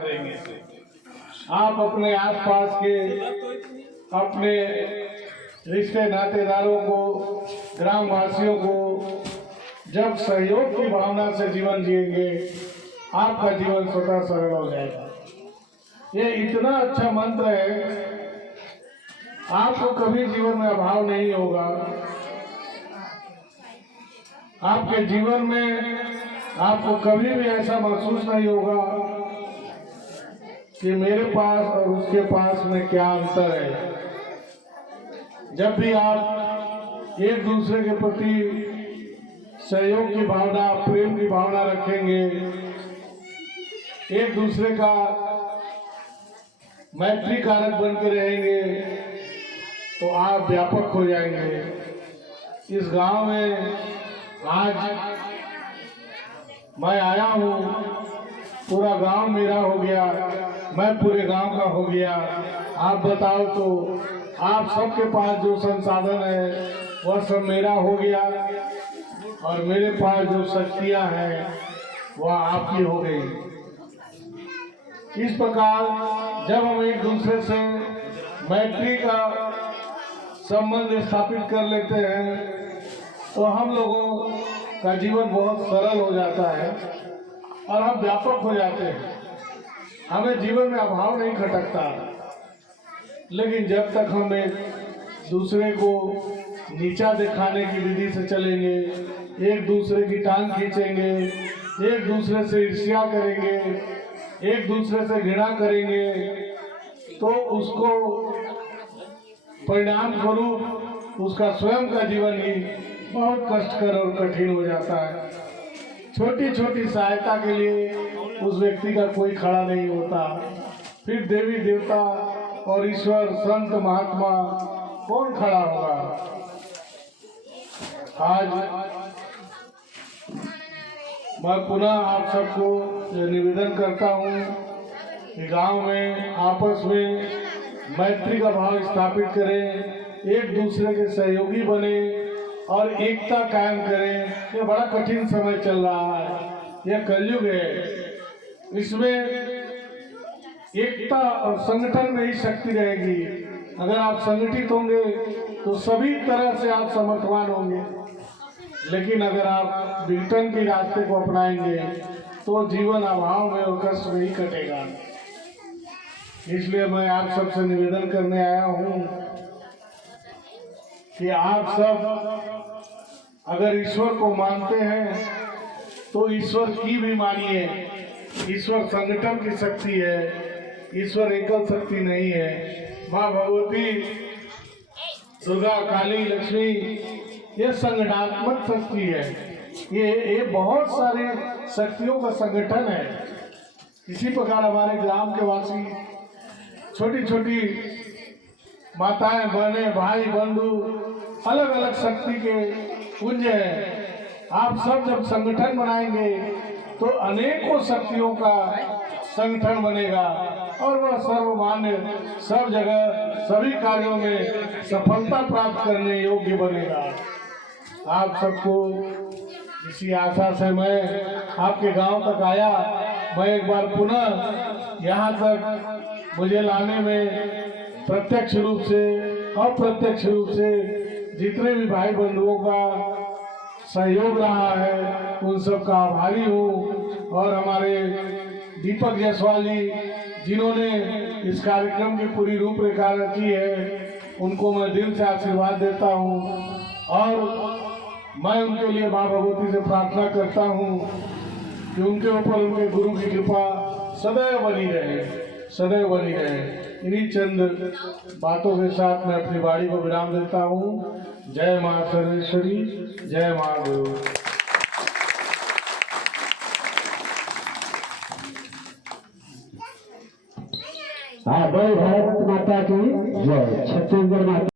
करेंगे। आप अपने आसपास के अपने रिश्ते नातेदारों को, ग्रामवासियों को जब सहयोग की भावना से जीवन जिएंगे, आपका जीवन स्वतः सरल हो जाएगा। ये इतना अच्छा मंत्र है, आपको कभी जीवन में अभाव नहीं होगा। आपके जीवन में आपको कभी भी ऐसा महसूस नहीं होगा कि मेरे पास और उसके पास में क्या अंतर है। जब भी आप एक दूसरे के प्रति सहयोग की भावना, प्रेम की भावना रखेंगे, एक दूसरे का मैत्री कारक बन के रहेंगे, तो आप व्यापक हो जाएंगे। इस गांव में आज मैं आया हूँ, पूरा गांव मेरा हो गया, मैं पूरे गांव का हो गया। आप बताओ तो आप सबके पास जो संसाधन है वह सब मेरा हो गया, और मेरे पास जो शक्तियां हैं वह आपकी हो गई। इस प्रकार जब हम एक दूसरे से मैत्री का संबंध स्थापित कर लेते हैं तो हम लोगों का जीवन बहुत सरल हो जाता है और हम व्यापक हो जाते हैं। हमें जीवन में अभाव नहीं खटकता। लेकिन जब तक हम एक दूसरे को नीचा दिखाने की विधि से चलेंगे, एक दूसरे की टांग खींचेंगे, एक दूसरे से ईर्ष्या करेंगे, एक दूसरे से घृणा करेंगे, तो उसको परिणाम स्वरूप उसका स्वयं का जीवन ही बहुत कष्टकर और कठिन हो जाता है। छोटी छोटी सहायता के लिए उस व्यक्ति का कोई खड़ा नहीं होता। फिर देवी देवता और ईश्वर, संत महात्मा कौन खड़ा होगा? आज मैं पुनः आप सबको निवेदन करता हूँ कि गांव में आपस में मैत्री का भाव स्थापित करें, एक दूसरे के सहयोगी बने और एकता कायम करें। ये बड़ा कठिन समय चल रहा है, यह कलयुग है। इसमें एकता और संगठन में ही शक्ति रहेगी। अगर आप संगठित होंगे तो सभी तरह से आप समर्थवान होंगे, लेकिन अगर आप विघटन के रास्ते को अपनाएंगे तो जीवन अभाव में और कष्ट में ही कटेगा। इसलिए मैं आप सबसे निवेदन करने आया हूँ कि आप सब अगर ईश्वर को मानते हैं तो ईश्वर की भी मानिए। ईश्वर संगठन की शक्ति है, ईश्वर एकल शक्ति नहीं है। माँ भगवती, दुर्गा, काली, लक्ष्मी ये संगठनात्मक शक्ति है। ये बहुत सारे शक्तियों का संगठन है। इसी प्रकार हमारे ग्राम के वासी छोटी छोटी माताएं, बहनें, भाई, बंधु अलग अलग शक्ति के पुंज हैं। आप सब जब संगठन बनाएंगे तो अनेकों शक्तियों का संगठन बनेगा और वह सर्वमान्य, सब जगह, सभी कार्यों में सफलता प्राप्त करने योग्य बनेगा। आप सबको इसी आशा से मैं आपके गांव तक आया। मैं एक बार पुनः यहाँ तक मुझे लाने में प्रत्यक्ष रूप से, अप्रत्यक्ष रूप से जितने भी भाई बंधुओं का सहयोग रहा है उन सब का आभारी हूँ। और हमारे दीपक जायसवाल जी जिन्होंने इस कार्यक्रम की पूरी रूपरेखा रची है, उनको मैं दिल से आशीर्वाद देता हूँ। और मैं उनके लिए माँ भगवती से प्रार्थना करता हूँ कि उनके ऊपर उनके गुरु की कृपा सदैव बनी रहे, सदैव बनी रहे। इन्हीं चंद बातों के साथ मैं अपनी वाणी को विराम देता हूँ। जय माँ सर्वेश्वरी, जय माँ गुरु। हाँ, जय भारत माता की जय। छत्तीसगढ़ माता